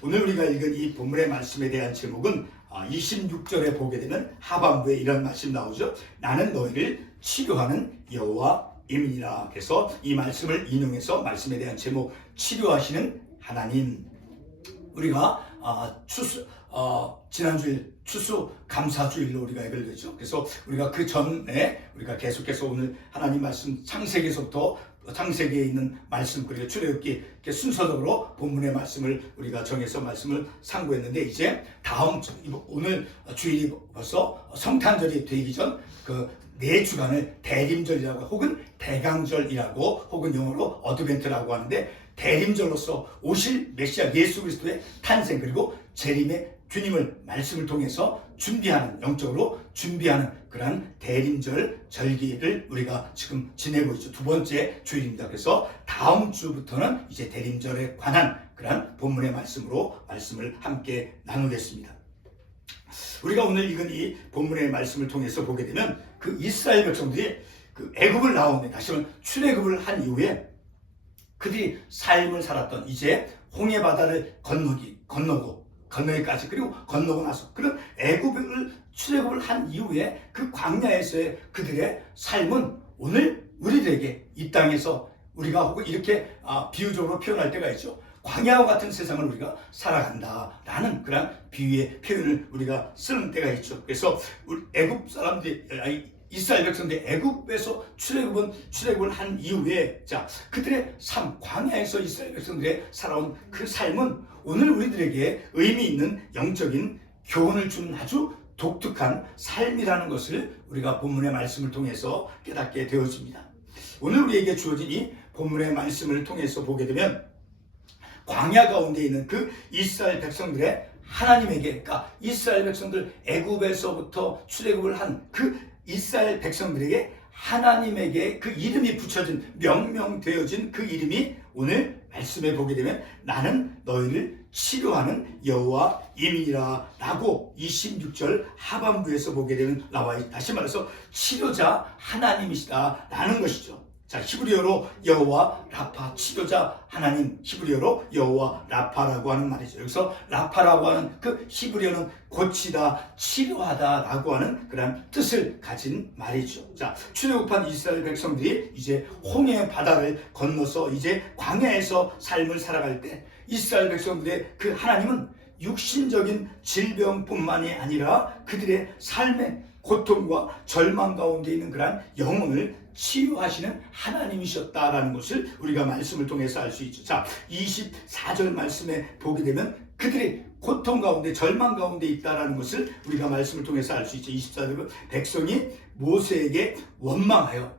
오늘 우리가 읽은 이 본문의 말씀에 대한 제목은 26절에 보게 되면 하반부에 이런 말씀 나오죠. 나는 너희를 치료하는 여호와임이니라. 그래서 이 말씀을 인용해서 말씀에 대한 제목, 치료하시는 하나님. 우리가 지난주일 추수 감사주일로 우리가 읽었죠. 그래서 우리가 그 전에 우리가 계속해서 오늘 하나님 말씀 창세기에서부터 창세기에 있는 말씀, 그리고 출애굽기 이렇게 순서적으로 본문의 말씀을 우리가 정해서 말씀을 상고했는데, 이제 다음 주, 오늘 주일이 벌써 성탄절이 되기 전 그 4주간을 대림절이라고, 혹은 대강절이라고, 혹은 영어로 어드벤트라고 하는데, 대림절로서 오실 메시아 예수 그리스도의 탄생, 그리고 재림의 주님을 말씀을 통해서 준비하는, 영적으로 준비하는 그러한 대림절 절기를 우리가 지금 지내고 있죠. 두 번째 주일입니다. 그래서 다음 주부터는 이제 대림절에 관한 그러한 본문의 말씀으로 말씀을 함께 나누겠습니다. 우리가 오늘 읽은 이 본문의 말씀을 통해서 보게 되면 그 이스라엘 백성들이 그 애굽을 나오는, 다시 말하면 출애굽을 한 이후에 그들이 삶을 살았던, 이제 홍해 바다를 건너기까지, 그리고 건너고 나서 그런 애굽을 출애굽을 한 이후에 그 광야에서의 그들의 삶은 오늘 우리들에게 이 땅에서 우리가 혹은 이렇게 비유적으로 표현할 때가 있죠. 광야와 같은 세상을 우리가 살아간다라는 그런 비유의 표현을 우리가 쓰는 때가 있죠. 그래서 애굽 사람들이, 이스라엘 백성들이 애굽에서 출애굽을 한 이후에, 그들의 삶, 광야에서 이스라엘 백성들의 살아온 그 삶은 오늘 우리들에게 의미 있는 영적인 교훈을 주는 아주 독특한 삶이라는 것을 우리가 본문의 말씀을 통해서 깨닫게 되어집니다. 오늘 우리에게 주어진 이 본문의 말씀을 통해서 보게 되면 광야 가운데 있는 그 이스라엘 백성들의 하나님에게, 그러니까 이스라엘 백성들 애굽에서부터 출애굽을 한 그 이스라엘 백성들에게 하나님에게 그 이름이 붙여진, 명명되어진 그 이름이 오늘 말씀에 보게 되면 나는 너희를 치료하는 여호와임이니라 라고 26절 하반부에서 보게 되면 나와 있다. 다시 말해서 치료자 하나님이시다 라는 것이죠. 히브리어로 여호와 라파, 치료자 하나님, 히브리어로 여호와 라파라고 하는 말이죠. 여기서 라파라고 하는 그 히브리어는 고치다, 치료하다 라고 하는 그런 뜻을 가진 말이죠. 출애굽한 이스라엘 백성들이 이제 홍해 바다를 건너서 이제 광야에서 삶을 살아갈 때 이스라엘 백성들의 그 하나님은 육신적인 질병뿐만이 아니라 그들의 삶의 고통과 절망 가운데 있는 그러한 영혼을 치유하시는 하나님이셨다라는 것을 우리가 말씀을 통해서 알 수 있죠. 24절 말씀에 보게 되면 그들이 고통 가운데, 절망 가운데 있다라는 것을 우리가 말씀을 통해서 알 수 있죠. 24절은 백성이 모세에게 원망하여,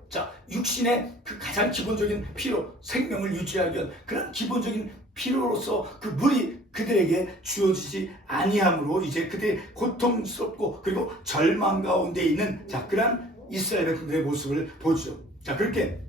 육신의 그 가장 기본적인 필요, 생명을 유지하기 위한 그런 기본적인 필요로서 그 물이 그들에게 주어지지 아니함으로 이제 그들이 고통스럽고 그리고 절망 가운데 있는 그러한 이스라엘 백성들의 모습을 보죠. 그렇게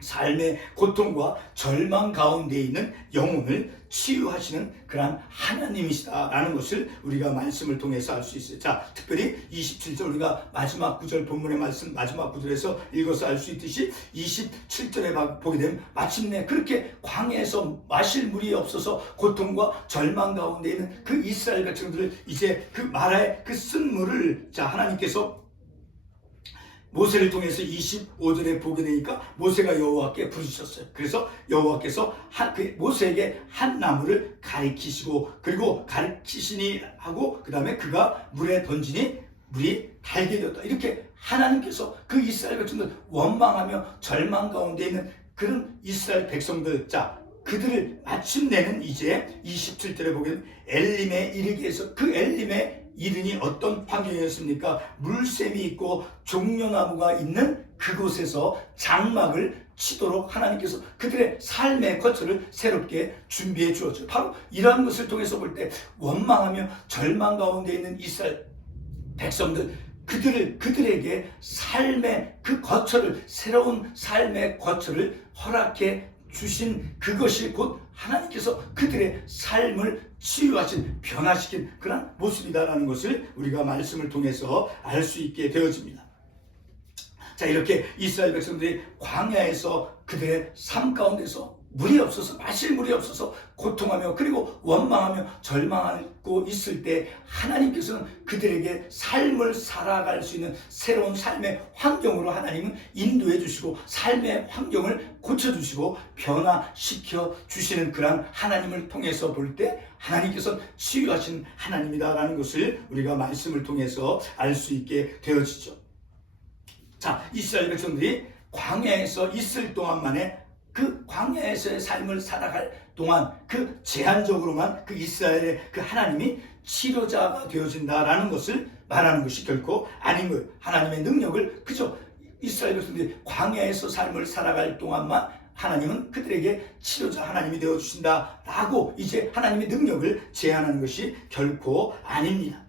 삶의 고통과 절망 가운데 있는 영혼을 치유하시는 그러한 하나님이시다라는 것을 우리가 말씀을 통해서 알 수 있어요. 특별히 27절, 우리가 마지막 구절, 본문의 말씀 마지막 구절에서 읽어서 알 수 있듯이 27절에 보게 되면 마침내 그렇게 광야에서 마실 물이 없어서 고통과 절망 가운데 있는 그 이스라엘 백성들을 이제 그 마라의 그 쓴 물을 하나님께서 모세를 통해서 25절에 보게 되니까 모세가 여호와께 부르셨어요. 그래서 여호와께서 모세에게 한 나무를 가리키시고, 그리고 가리키시니 하고 그 다음에 그가 물에 던지니 물이 달게 되었다. 이렇게 하나님께서 그 이스라엘 백성들, 원망하며 절망 가운데 있는 그런 이스라엘 백성들, 그들을 마침내는 이제 27절에 보게 되면 엘림에 이르게 해서, 그 엘림에 이르니 어떤 환경이었습니까? 물샘이 있고 종려나무가 있는 그곳에서 장막을 치도록 하나님께서 그들의 삶의 거처를 새롭게 준비해 주었죠. 바로 이러한 것을 통해서 볼 때 원망하며 절망 가운데 있는 이스라엘 백성들, 그들에게 삶의 그 거처를, 새로운 삶의 거처를 허락해 주신 그것이 곧 하나님께서 그들의 삶을 치유하신, 변화시킨 그런 모습이다라는 것을 우리가 말씀을 통해서 알 수 있게 되어집니다. 이렇게 이스라엘 백성들이 광야에서 그들의 삶 가운데서 물이 없어서, 마실 물이 없어서 고통하며 그리고 원망하며 절망하고 있을 때 하나님께서는 그들에게 삶을 살아갈 수 있는 새로운 삶의 환경으로 하나님은 인도해 주시고 삶의 환경을 고쳐주시고 변화시켜 주시는 그런 하나님을 통해서 볼 때 하나님께서는 치유하신 하나님이다라는 것을 우리가 말씀을 통해서 알 수 있게 되어지죠. 자, 이스라엘 백성들이 광야에서 있을 동안만에 그 광야에서의 삶을 살아갈 동안 그 제한적으로만 그 이스라엘의 그 하나님이 치료자가 되어진다라는 것을 말하는 것이 결코 아닌 거예요. 하나님의 능력을 그저 이스라엘 백성들이 광야에서 삶을 살아갈 동안만 하나님은 그들에게 치료자 하나님이 되어주신다라고 이제 하나님의 능력을 제한하는 것이 결코 아닙니다.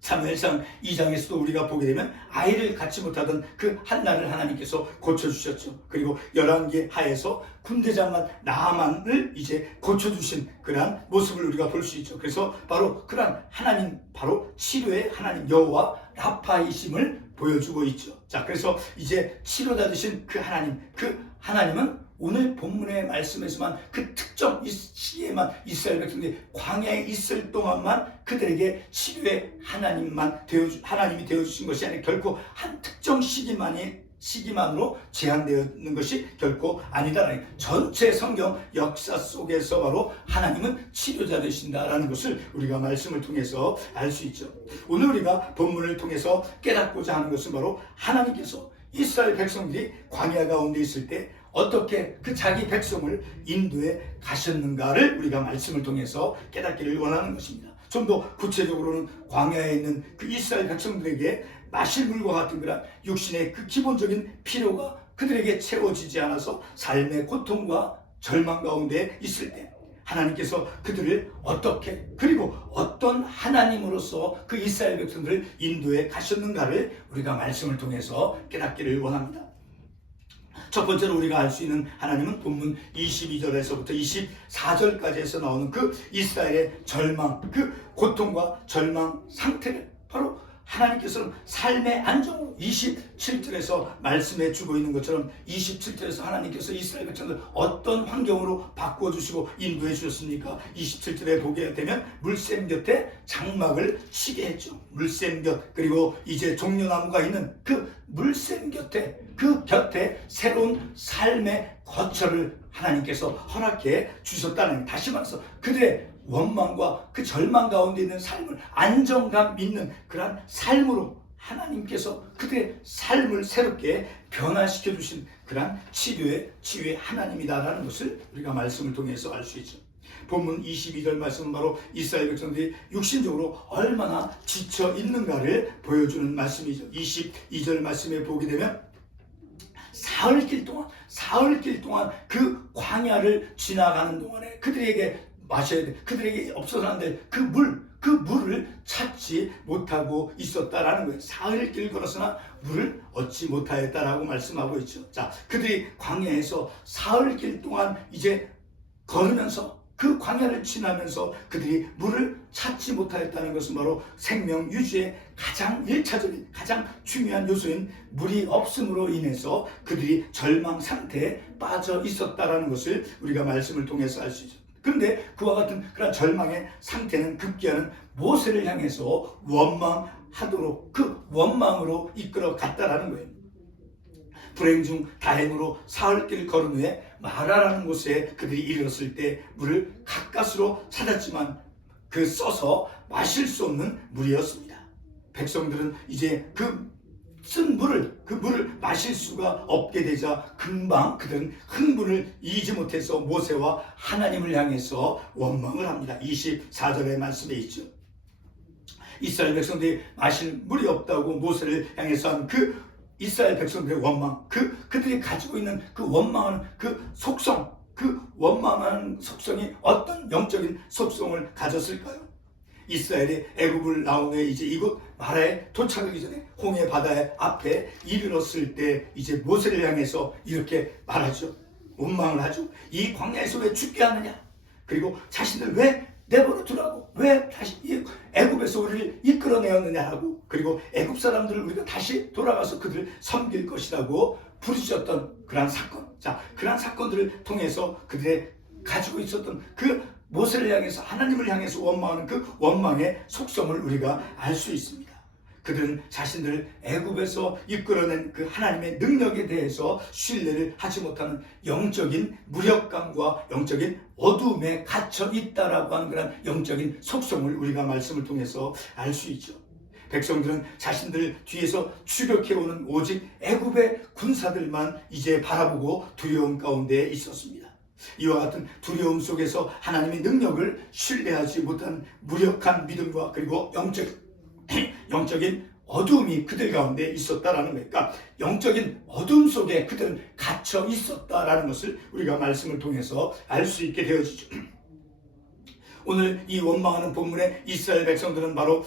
사무엘상 2장에서도 우리가 보게 되면 아이를 갖지 못하던 그 한나를 하나님께서 고쳐주셨죠. 그리고 열왕기 하에서 군대장관 나아만을 이제 고쳐주신 그러한 모습을 우리가 볼 수 있죠. 그래서 바로 그러한 하나님, 바로 치료의 하나님 여호와 라파이심을 보여주고 있죠. 자, 그래서 이제 치료자 되신 그 하나님은 오늘 본문의 말씀에서만 그 특정 시기에만 이스라엘 백성들이 광야에 있을 동안만 그들에게 치료의 하나님이 되어주신 것이 아니라 결코 한 특정 시기만으로 제한되어 있는 것이 결코 아니다라는 전체 성경 역사 속에서 바로 하나님은 치료자 되신다라는 것을 우리가 말씀을 통해서 알 수 있죠. 오늘 우리가 본문을 통해서 깨닫고자 하는 것은 바로 하나님께서 이스라엘 백성들이 광야 가운데 있을 때 어떻게 그 자기 백성을 인도해 가셨는가를 우리가 말씀을 통해서 깨닫기를 원하는 것입니다. 좀 더 구체적으로는 광야에 있는 그 이스라엘 백성들에게 마실 물과 같은 그런 육신의 그 기본적인 필요가 그들에게 채워지지 않아서 삶의 고통과 절망 가운데 있을 때 하나님께서 그들을 어떻게 그리고 어떤 하나님으로서 그 이스라엘 백성들을 인도해 가셨는가를 우리가 말씀을 통해서 깨닫기를 원합니다. 첫 번째로 우리가 알 수 있는 하나님은 본문 22절에서부터 24절까지에서 나오는 그 이스라엘의 절망, 그 고통과 절망 상태를 바로 하나님께서는 삶의 안정으로 27절에서 말씀해 주고 있는 것처럼 27절에서 하나님께서 이스라엘 백성들 어떤 환경으로 바꿔주시고 인도해 주셨습니까? 27절에 보게 되면 물샘 곁에 장막을 치게 했죠. 물샘 곁, 그리고 이제 종려나무가 있는 그 물샘 곁에, 그 곁에 새로운 삶의 거처를 하나님께서 허락해 주셨다는, 다시 말해서 그들의 원망과 그 절망 가운데 있는 삶을 안정감 믿는 그러한 삶으로 하나님께서 그들의 삶을 새롭게 변화시켜 주신 그러한 치유의 하나님이다라는 것을 우리가 말씀을 통해서 알 수 있죠. 본문 22절 말씀은 바로 이스라엘 백성들이 육신적으로 얼마나 지쳐 있는가를 보여주는 말씀이죠. 22절 말씀에 보게 되면 사흘길 동안 그 광야를 지나가는 동안에 그들에게 마셔야 돼. 그들에게 없어서는 안 될 그 물을 찾지 못하고 있었다라는 거예요. 사흘길 걸었으나 물을 얻지 못하였다라고 말씀하고 있죠. 자, 그들이 광야에서 사흘길 동안 이제 걸으면서 그 광야를 지나면서 그들이 물을 찾지 못하였다는 것은 바로 생명 유지의 가장 1차적인 가장 중요한 요소인 물이 없음으로 인해서 그들이 절망 상태에 빠져 있었다라는 것을 우리가 말씀을 통해서 알 수 있죠. 그런데 그와 같은 그런 절망의 상태는 급기야는 모세를 향해서 원망하도록 그 원망으로 이끌어 갔다라는 거예요. 불행 중 다행으로 사흘길 걸은 후에 마라라는 곳에 그들이 이르렀을 때 물을 가까스로 찾았지만 그 써서 마실 수 없는 물이었습니다. 백성들은 이제 그 물을 마실 수가 없게 되자 금방 그들은 흥분을 이기지 못해서 모세와 하나님을 향해서 원망을 합니다. 24절의 말씀에 있죠. 이스라엘 백성들이 마실 물이 없다고 모세를 향해서 한 그 이스라엘 백성들의 원망, 그들이 가지고 있는 그 원망하는 그 속성, 그 원망하는 속성이 어떤 영적인 속성을 가졌을까요? 이스라엘이 애굽을 나온 후에 이제 이곳 마라에 도착하기 전에 홍해 바다의 앞에 이르렀을 때 이제 모세를 향해서 이렇게 말하죠. 원망을 하죠. 이 광야에서 왜 죽게 하느냐? 그리고 자신을 왜 내버려 두라고? 왜 다시 애굽에서 우리를 이끌어내었느냐 하고, 그리고 애굽 사람들을 우리가 다시 돌아가서 그들을 섬길 것이라고 부르짖었던 그러한 사건, 자, 그러한 사건들을 통해서 그들의 가지고 있었던 그 모세를 향해서, 하나님을 향해서 원망하는 그 원망의 속성을 우리가 알 수 있습니다. 그들은 자신들을 애굽에서 이끌어낸 그 하나님의 능력에 대해서 신뢰를 하지 못하는 영적인 무력감과 영적인 어둠에 갇혀 있다라고 하는 그런 영적인 속성을 우리가 말씀을 통해서 알 수 있죠. 백성들은 자신들 뒤에서 추격해오는 오직 애굽의 군사들만 이제 바라보고 두려움 가운데 있었습니다. 이와 같은 두려움 속에서 하나님의 능력을 신뢰하지 못한 무력한 믿음과 그리고 영적인 어둠이 그들 가운데 있었다라는 거예요. 그러니까 영적인 어둠 속에 그들은 갇혀 있었다라는 것을 우리가 말씀을 통해서 알 수 있게 되어지죠. 오늘 이 원망하는 본문의 이스라엘 백성들은 바로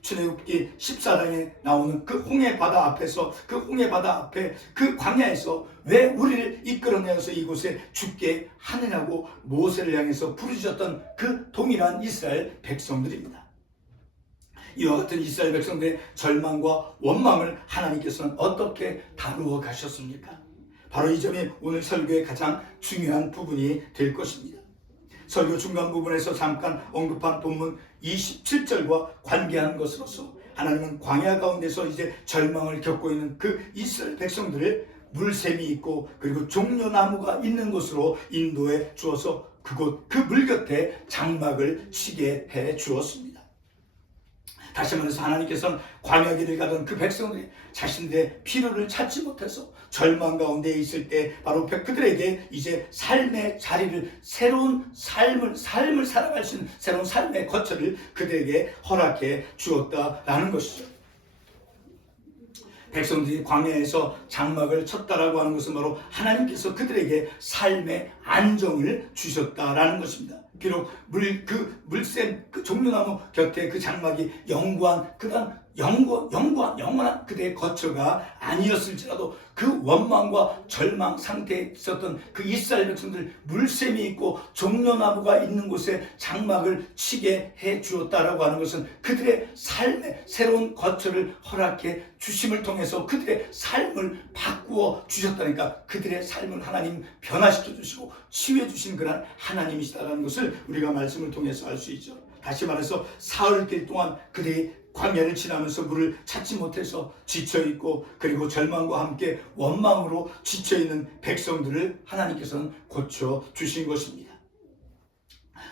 출애굽기 14장에 나오는 그 홍해 바다 앞에서, 그 홍해 바다 앞에 그 광야에서 왜 우리를 이끌어내어서 이곳에 죽게 하느냐고 모세를 향해서 부르짖었던 그 동일한 이스라엘 백성들입니다. 이와 같은 이스라엘 백성들의 절망과 원망을 하나님께서는 어떻게 다루어 가셨습니까? 바로 이 점이 오늘 설교의 가장 중요한 부분이 될 것입니다. 설교 중간 부분에서 잠깐 언급한 본문 27절과 관계한 것으로서 하나님은 광야 가운데서 이제 절망을 겪고 있는 그 이스라엘 백성들을 물샘이 있고 그리고 종려나무가 있는 곳으로 인도해 주어서 그곳 그 물 곁에 장막을 치게 해 주었습니다. 다시 말해서 하나님께서는 광야길을 가던 그 백성들이 자신들의 필요를 찾지 못해서 절망 가운데 있을 때 바로 그들에게 이제 삶의 자리를, 새로운 삶을 살아갈 수 있는 새로운 삶의 거처를 그들에게 허락해 주었다라는 것이죠. 백성들이 광야에서 장막을 쳤다라고 하는 것은 바로 하나님께서 그들에게 삶의 안정을 주셨다라는 것입니다. 비록 물샘 그 종려나무 곁에 그 장막이 영원한 그대의 거처가 아니었을지라도 그 원망과 절망 상태에 있었던 그 이스라엘 백성들, 물샘이 있고 종려나무가 있는 곳에 장막을 치게 해 주었다라고 하는 것은 그들의 삶의 새로운 거처를 허락해 주심을 통해서 그들의 삶을 바꾸어 주셨다니까, 그들의 삶을 하나님 변화시켜 주시고 치유해 주신 그런 하나님이시다라는 것을 우리가 말씀을 통해서 알 수 있죠. 다시 말해서 사흘길 동안 그들이 광야를 지나면서 물을 찾지 못해서 지쳐있고 그리고 절망과 함께 원망으로 지쳐있는 백성들을 하나님께서는 고쳐주신 것입니다.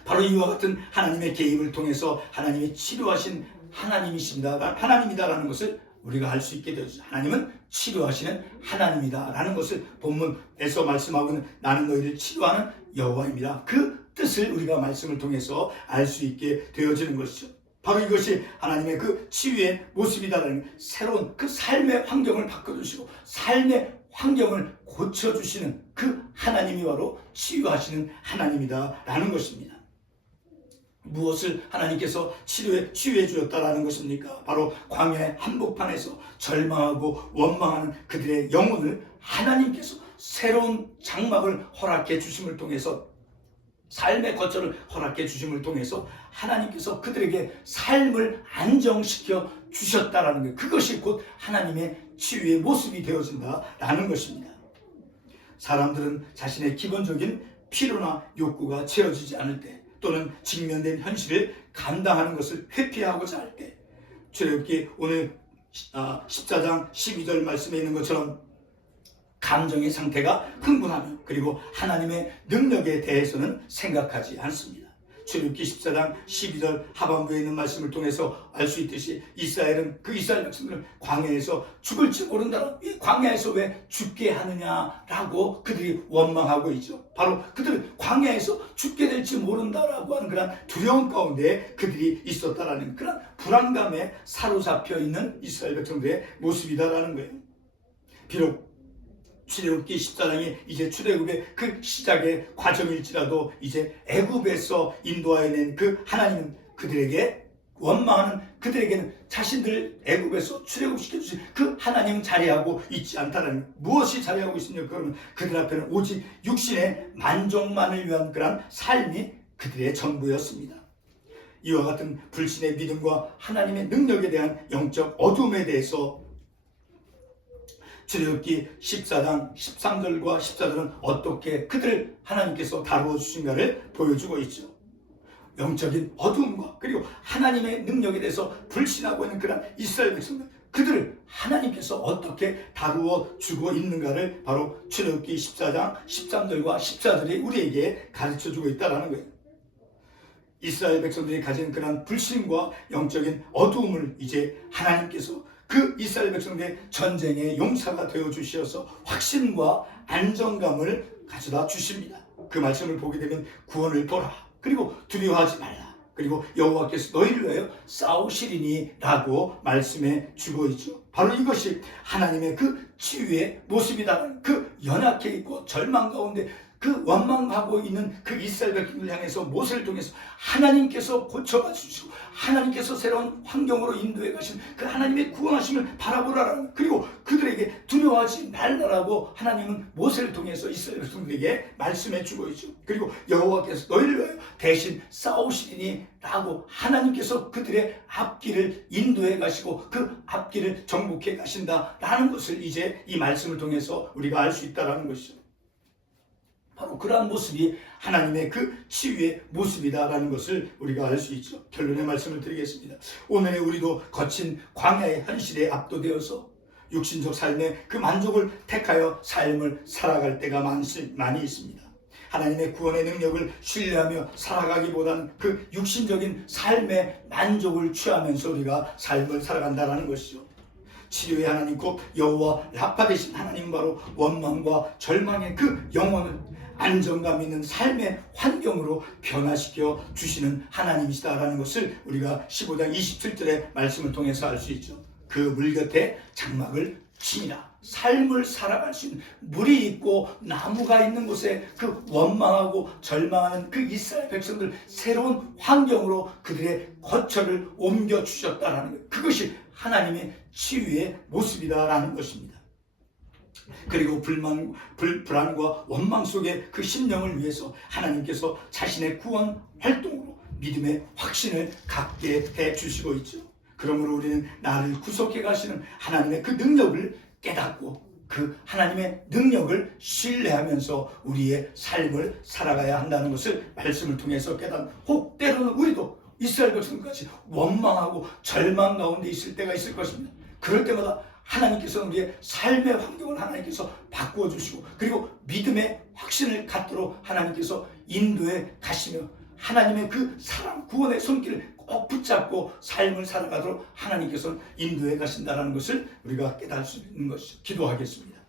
바로 이와 같은 하나님의 개입을 통해서 하나님이 치료하신 하나님이다라는 것을 우리가 알 수 있게 되었죠. 하나님은 치료하시는 하나님이다라는 것을 본문에서 말씀하고 있는 나는 너희를 치료하는 여호와입니다. 그 뜻을 우리가 말씀을 통해서 알 수 있게 되어지는 것이죠. 바로 이것이 하나님의 그 치유의 모습이다라는, 새로운 그 삶의 환경을 바꿔주시고 삶의 환경을 고쳐주시는 그 하나님이 바로 치유하시는 하나님이다라는 것입니다. 무엇을 하나님께서 치유해 주었다라는 것입니까? 바로 광야의 한복판에서 절망하고 원망하는 그들의 영혼을 하나님께서 새로운 장막을 허락해 주심을 통해서, 삶의 거처를 허락해 주심을 통해서 하나님께서 그들에게 삶을 안정시켜 주셨다라는 것, 그것이 곧 하나님의 치유의 모습이 되어진다라는 것입니다. 사람들은 자신의 기본적인 필요나 욕구가 채워지지 않을 때, 또는 직면된 현실을 감당하는 것을 회피하고자 할 때, 출애굽기 오늘 14장 12절 말씀에 있는 것처럼 감정의 상태가 흥분하며 그리고 하나님의 능력에 대해서는 생각하지 않습니다. 출애굽기 14장 12절 하반부에 있는 말씀을 통해서 알 수 있듯이 이스라엘 백성들은 광야에서 죽을지 모른다, 이 광야에서 왜 죽게 하느냐라고 그들이 원망하고 있죠. 바로 그들은 광야에서 죽게 될지 모른다라고 하는 그런 두려움 가운데 그들이 있었다라는 그런 불안감에 사로잡혀 있는 이스라엘 백성들의 모습이다라는 거예요. 비록 출애굽기 14장이 이제 출애굽의 그 시작의 과정일지라도 이제 애굽에서 인도하여낸 그 하나님은 그들에게 원망하는 그들에게는 자신들 애굽에서 출애굽시켜주신 그 하나님은 자리하고 있지 않다라는, 무엇이 자리하고 있습니까? 그러면 그들 앞에는 오직 육신의 만족만을 위한 그런 삶이 그들의 전부였습니다. 이와 같은 불신의 믿음과 하나님의 능력에 대한 영적 어둠에 대해서 출애굽기 14장 13절과 14절은 어떻게 그들을 하나님께서 다루어 주신가를 보여주고 있죠. 영적인 어두움과 그리고 하나님의 능력에 대해서 불신하고 있는 그런 이스라엘 백성들, 그들을 하나님께서 어떻게 다루어 주고 있는가를 바로 출애굽기 14장 13절과 14절이 우리에게 가르쳐 주고 있다는 거예요. 이스라엘 백성들이 가진 그런 불신과 영적인 어두움을 이제 하나님께서 그 이스라엘 백성들의 전쟁의 용사가 되어 주시어서 확신과 안정감을 가져다 주십니다. 그 말씀을 보게 되면 구원을 보라, 그리고 두려워하지 말라, 그리고 여호와께서 너희를 위하여 싸우시리니 라고 말씀해 주고 있죠. 바로 이것이 하나님의 그 치유의 모습이다. 그 연약해 있고 절망 가운데 그 원망하고 있는 그 이스라엘 백성을 향해서 모세를 통해서 하나님께서 고쳐가 주시고 하나님께서 새로운 환경으로 인도해 가신 그 하나님의 구원하심을 바라보라라는, 그리고 그들에게 두려워하지 말라라고 하나님은 모세를 통해서 이스라엘 백성들에게 말씀해 주고 있죠. 그리고 여호와께서 너희를 위하여 대신 싸우시리니 라고 하나님께서 그들의 앞길을 인도해 가시고 그 앞길을 정복해 가신다라는 것을 이제 이 말씀을 통해서 우리가 알 수 있다는 것이죠. 바로 그러한 모습이 하나님의 그 치유의 모습이다라는 것을 우리가 알 수 있죠. 결론의 말씀을 드리겠습니다. 오늘의 우리도 거친 광야의 현실에 압도되어서 육신적 삶의 그 만족을 택하여 삶을 살아갈 때가 많이 있습니다. 하나님의 구원의 능력을 신뢰하며 살아가기보다는 그 육신적인 삶의 만족을 취하면서 우리가 삶을 살아간다는 것이죠. 치료의 하나님 곧 여호와 라파 되신 하나님, 바로 원망과 절망의 그 영혼을 안정감 있는 삶의 환경으로 변화시켜 주시는 하나님이시다라는 것을 우리가 15장 27절의 말씀을 통해서 알 수 있죠. 그 물 곁에 장막을 치니라. 삶을 살아갈 수 있는 물이 있고 나무가 있는 곳에 그 원망하고 절망하는 그 이스라엘 백성들 새로운 환경으로 그들의 거처를 옮겨 주셨다라는 것, 그것이 하나님의 치유의 모습이다라는 것입니다. 그리고 불안과 원망 속의 그 심령을 위해서 하나님께서 자신의 구원 활동으로 믿음의 확신을 갖게 해 주시고 있죠. 그러므로 우리는 나를 구속해 가시는 하나님의 그 능력을 깨닫고 그 하나님의 능력을 신뢰하면서 우리의 삶을 살아가야 한다는 것을 말씀을 통해서 깨닫는, 혹 때로는 우리도 이스라엘 백성같이 원망하고 절망 가운데 있을 때가 있을 것입니다. 그럴 때마다 하나님께서는 우리의 삶의 환경을 하나님께서 바꾸어 주시고, 그리고 믿음의 확신을 갖도록 하나님께서 인도해 가시며 하나님의 그 사랑 구원의 손길을 꼭 붙잡고 삶을 살아가도록 하나님께서는 인도해 가신다는 것을 우리가 깨달을 수 있는 것이죠. 기도하겠습니다.